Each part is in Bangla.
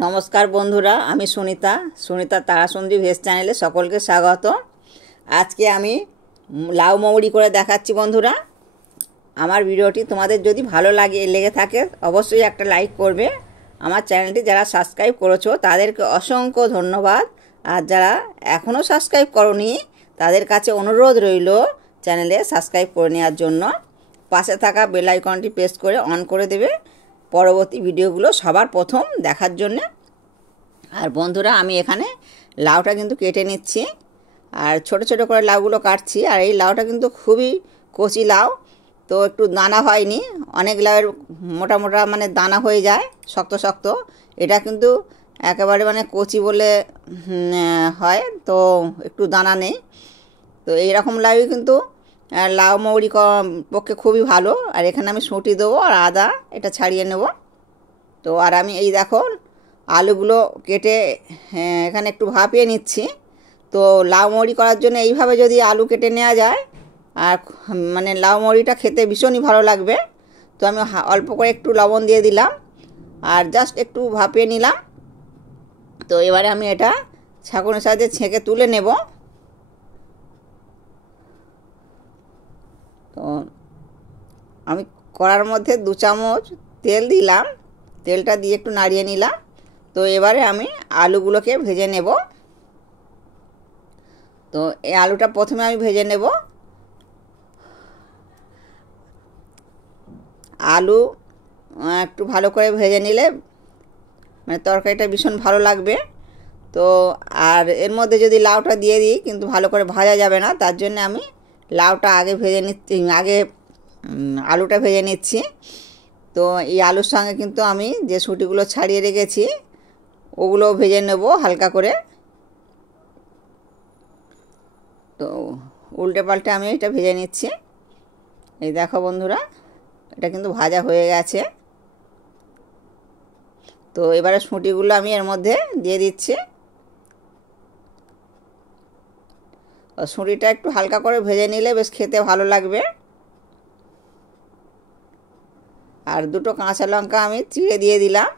নমস্কার বন্ধুরা, আমি সুনিতা তারাসুন্দরী ভেজ চ্যানেলে সকলকে স্বাগত। আজকে আমি লাউ মৌরি করে দেখাচ্ছি। বন্ধুরা, আমার ভিডিওটি তোমাদের যদি ভালো লেগে থাকে অবশ্যই একটা লাইক করবে। আমার চ্যানেলটি যারা সাবস্ক্রাইব করেছো তাদেরকে অসংখ্য ধন্যবাদ, আর যারা এখনও সাবস্ক্রাইব করোনি তাদের কাছে অনুরোধ রইল চ্যানেলে সাবস্ক্রাইব করে নেওয়ার জন্য। পাশে থাকা বেল আইকনটি প্রেস করে অন করে দেবে পরবর্তী ভিডিওগুলো সবার প্রথম দেখার জন্য। আর বন্ধুরা, আমি এখানে লাউটা কিন্তু কেটে নিচ্ছি, আর ছোট ছোট করে লাউগুলো কাটছি। আর এই লাউটা কিন্তু খুবই কচি লাউ, তো একটু দানা হয়নি। অনেক লাউয়ের মোটা মোটা মানে দানা হয়ে যায়, শক্ত শক্ত। এটা কিন্তু একেবারে মানে কচি বলে হয়, তো একটু দানা নেই। তো এইরকম লাউই কিন্তু লাউ মৌরি পক্ষে খুবই ভালো। আর এখানে আমি শুঁটি দেবো আর আদা এটা ছাড়িয়ে নেব। তো আর আমি এই দেখো আলুগুলো কেটে এখানে একটু ভাপিয়ে নিচ্ছি। তো লাউ মৌরি করার জন্য এইভাবে যদি আলু কেটে নেওয়া যায়, আর মানে লাউ মৌরিটা খেতে ভীষণই ভালো লাগবে। তো আমি অল্প করে একটু লবণ দিয়ে দিলাম আর জাস্ট একটু ভাপিয়ে নিলাম। তো এবারে আমি এটা ছাঁকনির সাহায্যে ছেঁকে তুলে নেব। তো আমি কড়ার মধ্যে 2 চামচ তেল দিলাম, তেলটা দিয়ে একটু নাড়িয়ে নিলাম। তো এবারে আমি আলুগুলোকে ভেজে নেব। তো এই আলুটা প্রথমে আমি ভেজে নেব। আলু একটু ভালো করে ভেজে নিলে মানে তরকারিটা ভীষণ ভালো লাগবে। তো আর এর মধ্যে যদি লাউটা দিয়ে দিই কিন্তু ভালো করে ভাজা যাবে না, তার জন্য আমি লাউটা আগে ভেজে নিচ্ছি, আগে আলুটা ভেজে নিচ্ছি। তো এই আলুর সঙ্গে কিন্তু আমি যে শুঁটিগুলো ছাড়িয়ে রেখেছি ওগুলো ভেজে নেব হালকা করে। তো উল্টে পাল্টে আমি এটা ভেজে নিচ্ছি। এই দেখো বন্ধুরা, এটা কিন্তু ভাজা হয়ে গেছে। তো এবারে শুঁটিগুলো আমি এর মধ্যে দিয়ে দিচ্ছি। শুঁটিটা একটু হালকা করে ভেজে নিলে বেশ খেতে ভালো লাগবে। আর 2টো কাঁচা লঙ্কা আমি চিড়ে দিয়ে দিলাম।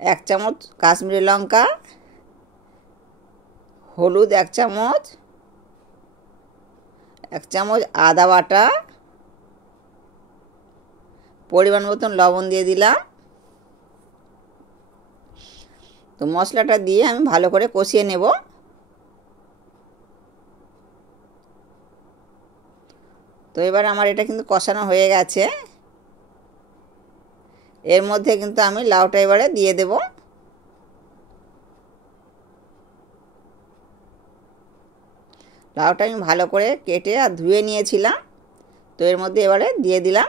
এক চামচ কাশ্মীরি লঙ্কা, হলুদ 1 চামচ, 1 চামচ আদা বাটা, পরিমাণ মতন লবণ দিয়ে দিলাম। তো মশলাটা দিয়ে আমি ভালো করে কষিয়ে নেব। তো এবার আমার এটা কিন্তু কষানো হয়ে গেছে। এর মধ্যে কিন্তু আমি লাউটা এবারে দিয়ে দেব। লাউটা আমি ভালো করে কেটে আর ধুয়ে নিয়েছিলাম, তো এর মধ্যে এবারে দিয়ে দিলাম।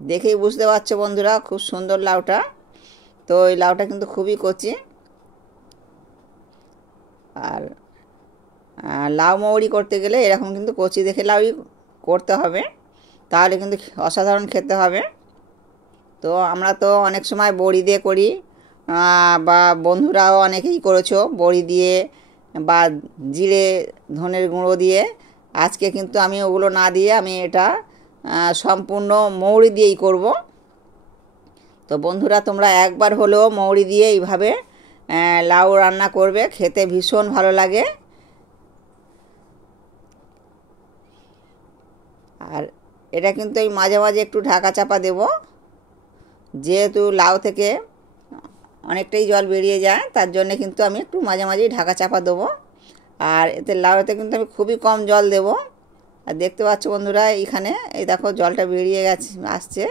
দেখেই বুঝতে পারছো বন্ধুরা, খুব সুন্দর লাউটা। তো এই লাউটা কিন্তু খুবই কচি। আর লাউ মৌরি করতে গেলে এরকম কিন্তু কচি দেখে লাউই করতে হবে, তাহলে কিন্তু অসাধারণ খেতে হবে। তো আমরা তো অনেক সময় বড়ি দিয়ে করি, বা বন্ধুরাও অনেকেই করেছো বড়ি দিয়ে বা জিরে ধনের গুঁড়ো দিয়ে। আজকে কিন্তু আমি ওগুলো না দিয়ে আমি এটা সম্পূর্ণ মৌরি দিয়েই করব। তো বন্ধুরা, তোমরা একবার হলেও মৌরি দিয়ে এইভাবে লাউ রান্না করবে, খেতে ভীষণ ভালো লাগে। আর এটা কিন্তু এই মাঝে মাঝে একটু ঢাকা চাপা দেব, যেহেতু লাউ থেকে অনেকটাই জল বেরিয়ে যায়, তার জন্য কিন্তু আমি একটু মাঝে মাঝেই ঢাকা চাপা দেবো। আর এতে লাউতে কিন্তু আমি খুবই কম জল দেব। আর দেখতে পাচ্ছ বন্ধুরা, এখানে এই দেখো জলটা বেরিয়ে আসছে।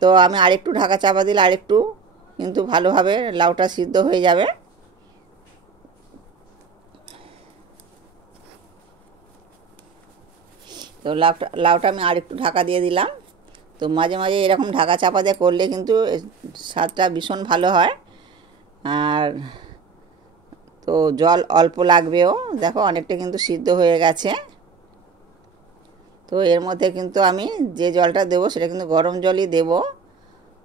তো আমি আরেকটু ঢাকা চাপা দিলে আরেকটু কিন্তু ভালোভাবে লাউটা সিদ্ধ হয়ে যাবে। তো লাউটা আমি আরেকটু ঢাকা দিয়ে দিলাম। তো মাঝে মাঝে এরকম ঢাকা চাপা দিয়ে করলে কিন্তু স্বাদটা ভীষণ ভালো হয়। আর তো জল অল্প লাগবেও, দেখো অনেকটা কিন্তু সিদ্ধ হয়ে গেছে। তো এর মধ্যে কিন্তু আমি যে জলটা দেবো সেটা কিন্তু গরম জলই দেব।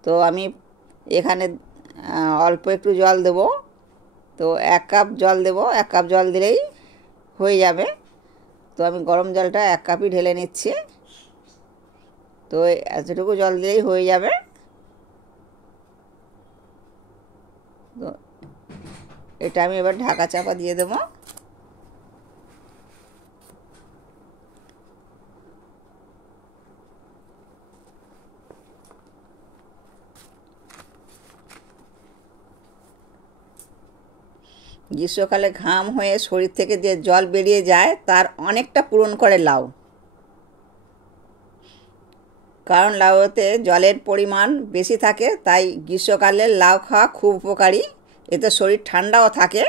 তো আমি এখানে অল্প একটু জল দেব। তো 1 কাপ জল দেব, 1 কাপ জল দিলেই হয়ে যাবে। তো আমি গরম জলটা 1 কাপই ঢেলে নিচ্ছি। তো এতটুকু জল দিলেই হয়ে যাবে। তো এটা আমি এবার ঢাকা চাপা দিয়ে দেবো। গ্রীষ্মকালে ঘাম হয়ে শরীর থেকে যে জল বেরিয়ে যায় তার অনেকটা পূরণ করে লাউ, কারণ লাউতে জলের পরিমাণ বেশি থাকে, তাই গ্রীষ্মকালে লাউ খাওয়া খুব উপকারী। এতে শরীর ঠান্ডাও থাকে।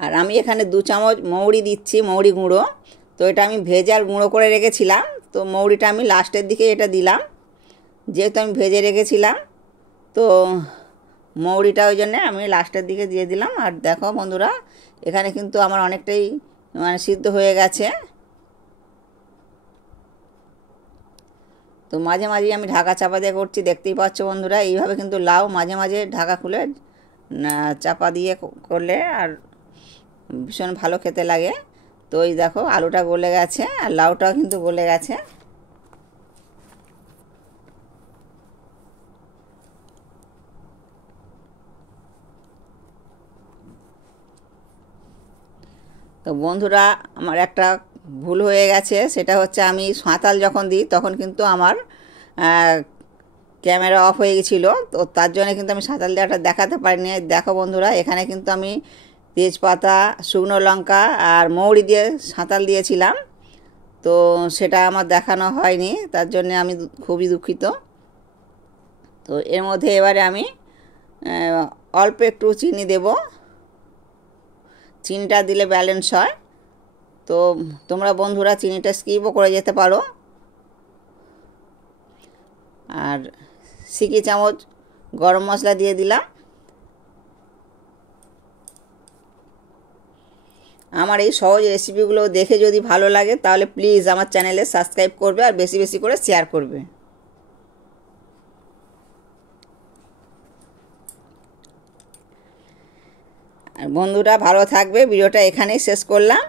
আর আমি এখানে 2 চামচ মৌরি দিচ্ছি, মৌরি গুঁড়ো। তো এটা আমি ভেজে আর গুঁড়ো করে রেখেছিলাম, তো মৌরিটা আমি লাস্টের দিকে এটা দিলাম, যেহেতু আমি ভেজে রেখেছিলাম। তো মৌরিটা ওই জন্যে আমি লাস্টের দিকে দিয়ে দিলাম। আর দেখো বন্ধুরা, এখানে কিন্তু আমার অনেকটাই সিদ্ধ হয়ে গেছে। তো মাঝে মাঝে আমি ঢাকা চাপা দিয়ে করছি, দেখতেই পাচ্ছ বন্ধুরা। এইভাবে কিন্তু লাউ মাঝে মাঝে ঢাকা খুলে চাপা দিয়ে করলে আর ভীষণ ভালো খেতে লাগে। তো এই দেখো আলুটা গলে গেছে আর লাউটাও কিন্তু গলে গেছে। তো বন্ধুরা, আমার একটা ভুল হয়ে গেছে, সেটা হচ্ছে আমি সাঁতাল যখন দিই তখন কিন্তু আমার ক্যামেরা অফ হয়ে গেছিলো। তো তার জন্য কিন্তু আমি সাঁতাল দেওয়াটা দেখাতে পারিনি। দেখো বন্ধুরা, এখানে কিন্তু আমি তেজপাতা, শুকনো লঙ্কা আর মৌরি দিয়ে সাঁতাল দিয়েছিলাম। তো সেটা আমার দেখানো হয়নি, তার জন্য আমি খুবই দুঃখিত। তো এর মধ্যে এবারে আমি অল্প একটু চিনি দেব। চিনিটা দিলে ব্যালেন্স হয়। তো তোমরা বন্ধুরা চিনিটা স্কিপও করে যেতে পারো। আর সিকি চামচ গরম মশলা দিয়ে দিলাম। আমার এই সহজ রেসিপিগুলো দেখে যদি ভালো লাগে তাহলে প্লিজ আমার চ্যানেলে সাবস্ক্রাইব করবে আর বেশি বেশি করে শেয়ার করবে। আর বন্ধুরা ভালো থাকবে। ভিডিওটা এখানেই শেষ করলাম।